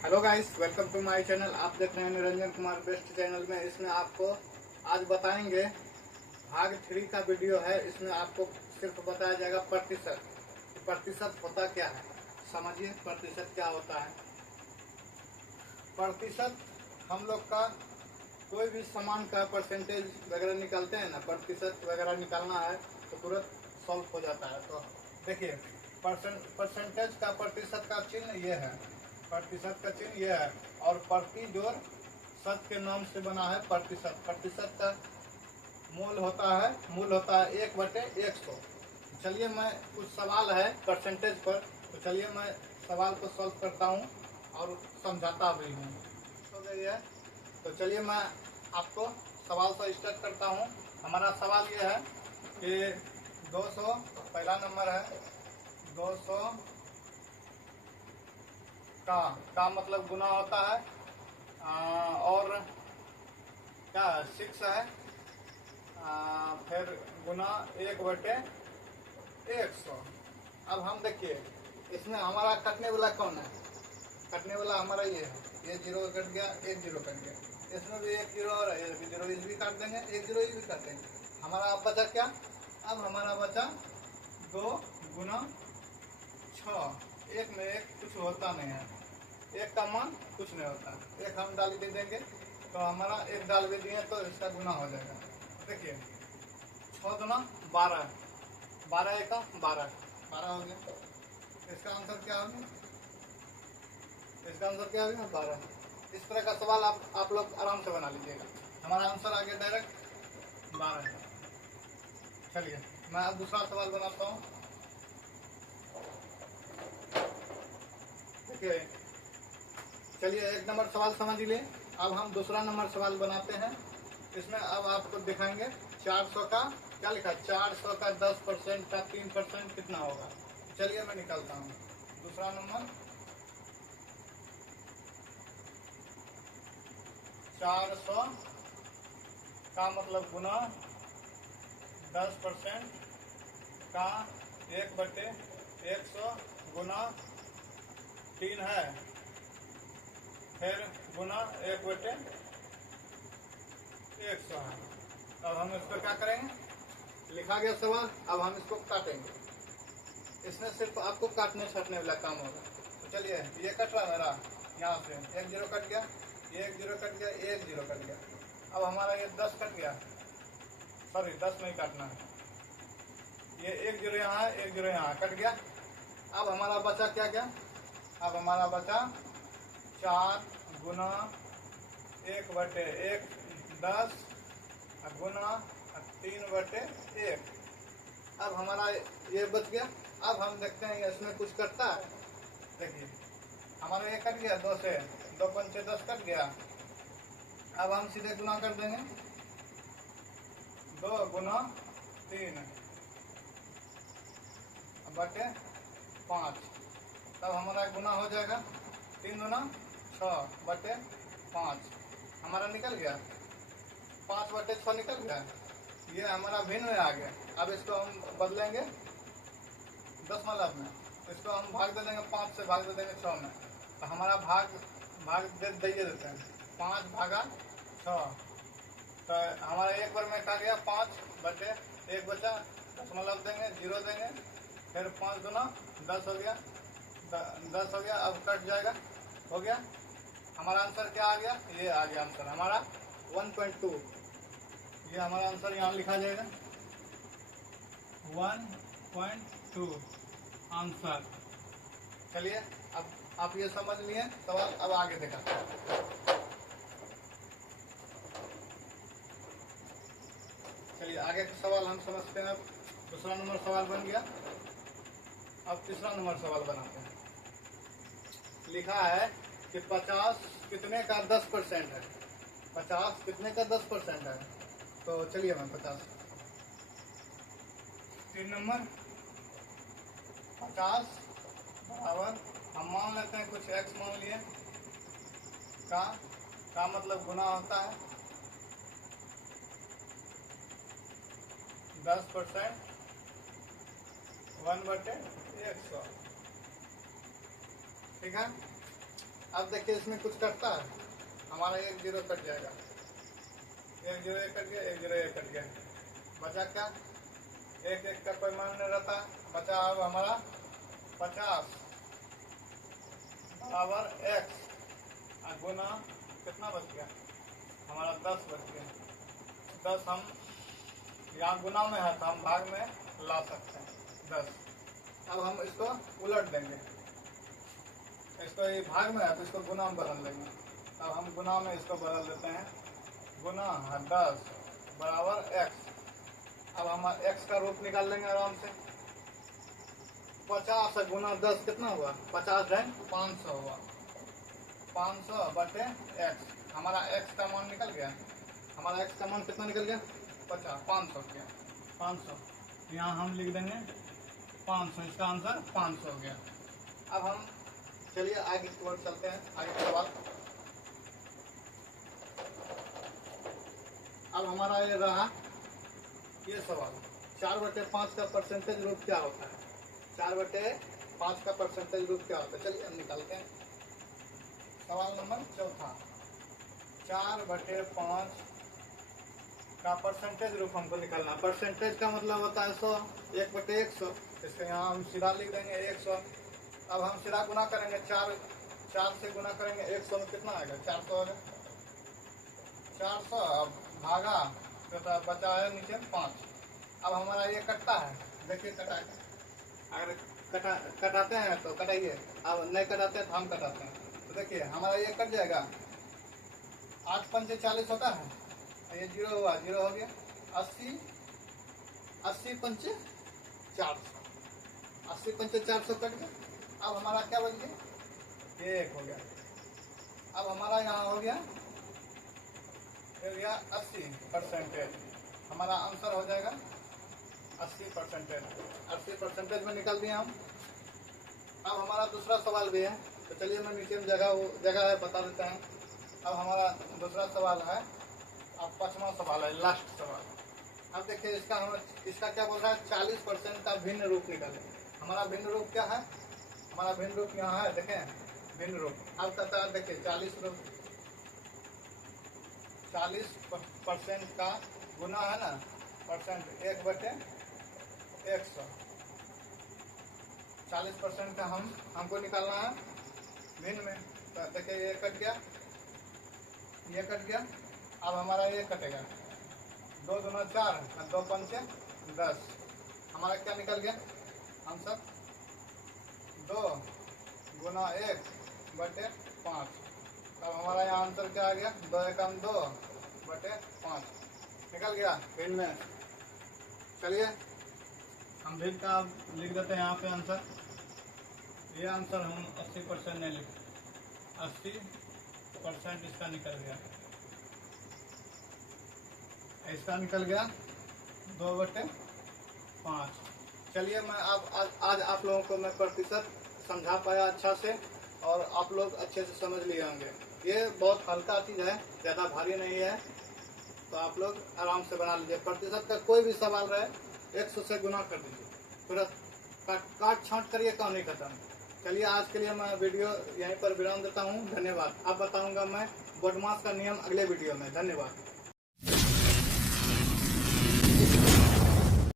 Hello guys, welcome to my channel. आप देख रहे हैं निरंजन कुमार बेस्ट चैनल में। इसमें आपको आज बताएंगे भाग 3 का वीडियो है। इसमें आपको सिर्फ बताया जाएगा प्रतिशत। प्रतिशत होता क्या है, समझिए प्रतिशत क्या होता है। प्रतिशत हम लोग का कोई भी सामान का परसेंटेज वगैरह निकालते हैं ना, प्रतिशत वगैरह निकालना है तो तुरंत सॉल्व हो जाता है। तो देखिए, परसेंटेज का प्रतिशत का चिन्ह ये है, प्रतिशत का चिन्ह ये है, और प्रति जोड़ शत के नाम से बना है प्रतिशत। प्रतिशत का मूल होता है 1/100। चलिए, मैं कुछ सवाल है परसेंटेज पर, तो चलिए मैं सवाल को सॉल्व करता हूँ और समझाता भी हूँ। हो गई है, तो चलिए मैं आपको सवाल से स्टार्ट करता हूँ। हमारा सवाल ये है कि 200 पहला नंबर है। 200 का मतलब गुना होता है और क्या 6 है, फिर गुना 1/100। अब हम देखिए, इसमें हमारा कटने वाला कौन है? कटने वाला हमारा ये है, ये जीरो कट गया, एक जीरो कट गया, इसमें भी एक जीरो और एक जीरो, इस भी काट देंगे, एक जीरो इस भी काट देंगे। हमारा अब बचा क्या? अब हमारा बचा 2 गुना 6। एक में एक कुछ होता नहीं है, एक का मान कुछ नहीं होता। एक हम डाल दे देंगे तो हमारा एक डाल भी दिए तो इसका गुना हो जाएगा। देखिए, 6 गुना 12, 12 एक 12, 12 हो गया। इसका आंसर क्या हो गया? इसका आंसर क्या हो गया? 12। इस तरह का सवाल आप लोग आराम से बना लीजिएगा। हमारा आंसर आ गया डायरेक्ट 12। चलिए मैं अब दूसरा सवाल बनाता हूँ। देखिए, चलिए एक नंबर सवाल समझ लिए। अब हम दूसरा नंबर सवाल बनाते हैं। इसमें अब आपको दिखाएंगे 400 का क्या लिखा है। 400 का 10% का 3% कितना होगा? चलिए मैं निकालता हूँ दूसरा नंबर। 400 का मतलब गुना 10% का 1/100 गुना 3 है, फिर गुना 1/100 है। अब हम इसको क्या करेंगे? लिखा गया सवाल, अब हम इसको काटेंगे। इसमें सिर्फ आपको काटने छाटने वाला काम होगा। तो चलिए, ये कट रहा मेरा, यहाँ से एक जीरो कट गया, एक जीरो कट गया, एक जीरो कट गया। अब हमारा ये 10 कट गया, सॉरी 10 नहीं काटना है, ये एक जीरो यहाँ है, एक जीरो यहाँ कट गया। अब हमारा बचा क्या क्या? अब हमारा बचा 4 गुना 1/1 10 गुना 3/1। अब हमारा ये बच गया। अब हम देखते हैं इसमें कुछ करता है। देखिए, हमारा ये कट गया, 2 से 2 पंचे 10 कट गया। अब हम सीधे गुना कर देंगे, 2 गुना 3 बटे 5। तब हमारा गुना हो जाएगा 3 गुना 6 बटे 5। हमारा निकल गया 5/6 निकल गया। ये हमारा भिन्न में आ गया। अब इसको हम बदलेंगे दशमलव में, इसको हम भाग दे देंगे, 5 से भाग दे देंगे 6 में। तो हमारा भाग दे देते हैं 5 भागा 6। तो हमारा एक बार में कहा गया 5/1 बचा, दशमलव देंगे, जीरो देंगे, फिर 5 गुना 10 हो गया, 10 हो गया। अब कट जाएगा, हो गया। हमारा आंसर क्या आ गया? ये आ गया आंसर हमारा 1.2। ये हमारा आंसर यहाँ लिखा जाएगा 1.2 आंसर। चलिए, अब आप ये समझ लिए सवाल। अब आगे देखा, चलिए आगे का सवाल हम समझते हैं। दूसरा नंबर सवाल बन गया। अब तीसरा नंबर सवाल बनाते हैं। लिखा है कि 50 कितने का 10% है। 50 कितने का 10% है? तो चलिए मैं 50 3 नंबर 50 बराबर, हम मान लेते हैं कुछ x मान लिए, का मतलब गुना होता है 10% 1/100। ठीक है। अब देखिए इसमें कुछ कटता है, हमारा 1 0 कट जाएगा, 1 0 1 कट गया, 1 0 1 कट गया, बचा क्या, 1 1 का कोई मान नहीं रहता, बचा अब हमारा 50 बराबर x गुना कितना बच गया, हमारा 10 बच गया। 10 हम यहाँ गुना में है तो हम भाग में ला सकते हैं 10। अब हम इसको उलट देंगे, इसको ये भाग में है तो इसको गुना में बदल देंगे। अब हम गुना में इसको बदल देते हैं, गुना 10 बराबर x। अब हम x का रूप निकाल लेंगे आराम से। 50 गुना 10 कितना हुआ, 50 है 500 हुआ, 500 बटे x। हमारा x का मान निकल गया, हमारा x का मान कितना निकल गया, 50, 500 गया, 500। यहाँ हम लिख देंगे 500, इसका आंसर 500 हो गया। अब हम चलिए आगे की ओर चलते हैं, आगे का सवाल। अब हमारा ये रहा ये सवाल, 4/5 का परसेंटेज रूप क्या होता है, 4/5 का परसेंटेज रूप क्या होता है, चलिए हम निकालते हैं। सवाल नंबर चौथा, 4/5 का परसेंटेज रूप हमको निकालना। परसेंटेज का मतलब होता है 100, 1/100, इसके यहाँ हम सीधा लिख देंगे 100। अब हम सीधा गुना करेंगे, 4 से गुना करेंगे 100 में कितना आएगा, 400 आएगा, 400। अब भागा तो बचा है नीचे 5। अब हमारा ये कटता है, देखिए कटा, अगर कटाते हैं तो कटाइए, अब नहीं कटाते हैं तो हम कटाते हैं, तो देखिए हमारा ये कट जाएगा। 8 पंचे 40 होता है, ये 0 हुआ, 0 हो गया, 80 पंचे 400, 80 पंचे 400 कट गया। अब हमारा क्या बच गया, ये 1 हो गया। अब हमारा यहाँ हो गया 80%। हमारा आंसर हो जाएगा 80%। 80% में निकल दिए हम। अब हमारा दूसरा सवाल भी है, तो चलिए मैं नीचे में जगह है बता देते हैं। अब हमारा दूसरा सवाल है, अब 5वां सवाल है, लास्ट सवाल। अब देखिए इसका क्या बोल रहा है, 40% का भिन्न रूप निकाले। हमारा भिन्न रूप क्या है, हमारा भिन्न रूप यहाँ है, देखें भिन्न रूप। अब कहता है देखिए 40% का गुना है ना, परसेंट 1/100। 40% का हमको निकालना है भिन्न में, तो देखिए ये कट गया, ये कट गया। अब हमारा ये कटेगा, 2 दूना 4, 2 पंचे 10। हमारा क्या निकल गया आंसर, 2 गुना 1/5। अब हमारा यहाँ आंसर क्या आ गया, 2 एकम 2/5 निकल गया भिन्न में। चलिए हम भिन्न का लिख देते हैं यहाँ पे आंसर। ये आंसर हम 80% नहीं लिख, 80% इसका निकल गया, इसका निकल गया 2/5। चलिए मैं आज आप लोगों को मैं प्रतिशत समझा पाया अच्छा से, और आप लोग अच्छे से समझ लिए होंगे। ये बहुत हल्का चीज़ है, ज़्यादा भारी नहीं है, तो आप लोग आराम से बना लीजिए। प्रतिशत का कोई भी सवाल रहे 100 से गुना कर दीजिए, तुरंत काट छाँट करिए, कहानी खत्म। चलिए आज के लिए मैं वीडियो यहीं पर विराम देता हूँ, धन्यवाद। अब बताऊँगा मैं बोर्ड मास का नियम अगले वीडियो में, धन्यवाद।